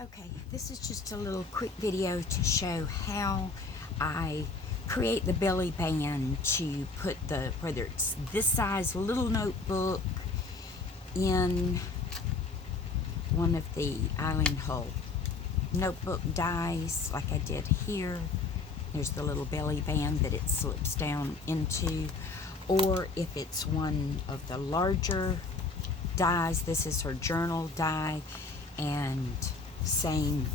Okay, this is just a little quick video to show how I create the belly band to put whether it's this size little notebook in one of the Eileen Hull notebook dies like I did here. There's the little belly band that it slips down into, or if it's one of the larger dies, this is her journal die, and same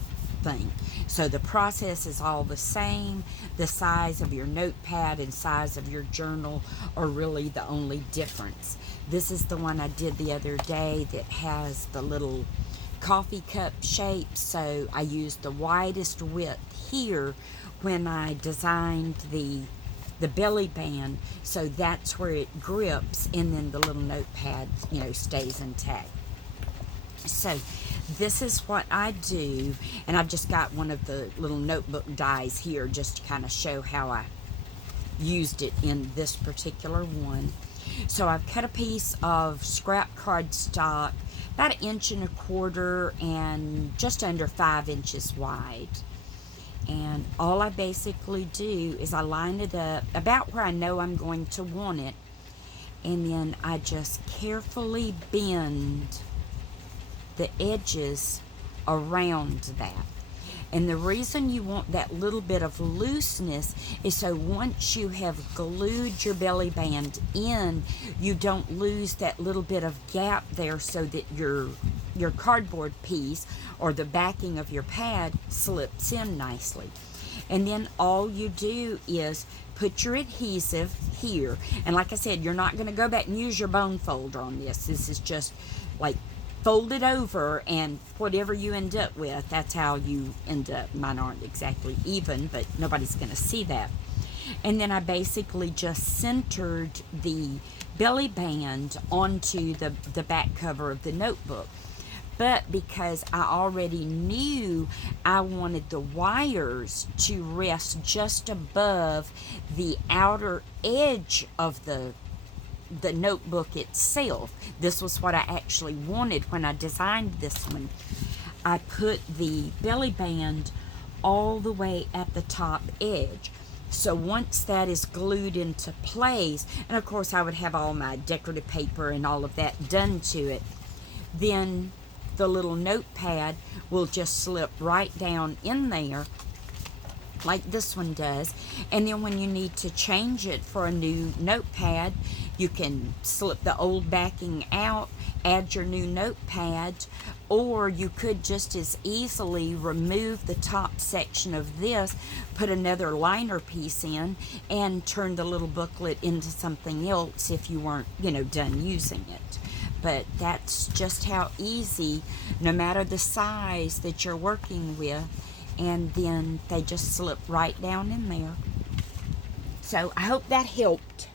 thing. So the process is all the same. The size of your notepad and size of your journal are really the only difference. This is the one I did the other day that has the little coffee cup shape, so I used the widest width here when I designed the belly band, so that's where it grips, and then the little notepad, stays intact. So this is what I do, and I've just got one of the little notebook dies here just to kind of show how I used it in this particular one. So I've cut a piece of scrap cardstock about 1.25 inches and just under 5 inches wide. And all I basically do is I line it up about where I know I'm going to want it, and then I just carefully bend the edges around that. And the reason you want that little bit of looseness is so once you have glued your belly band in, you don't lose that little bit of gap there, so that your cardboard piece or the backing of your pad slips in nicely. And then all you do is put your adhesive here. And like I said, you're not going to go back and use your bone folder on this. This is just like fold it over, and whatever you end up with, that's how you end up. Mine aren't exactly even, but nobody's going to see that. And then I basically just centered the belly band onto the back cover of the notebook. But because I already knew I wanted the wires to rest just above the outer edge of the notebook itself, this was what I actually wanted when I designed this one. I put the belly band all the way at the top edge. So once that is glued into place, and of course I would have all my decorative paper and all of that done to it, then the little notepad will just slip right down in there like this one does. And then when you need to change it for a new notepad, you can slip the old backing out, add your new notepad, or you could just as easily remove the top section of this, put another liner piece in, and turn the little booklet into something else if you weren't, done using it. But that's just how easy, no matter the size that you're working with, and then they just slip right down in there. So I hope that helped.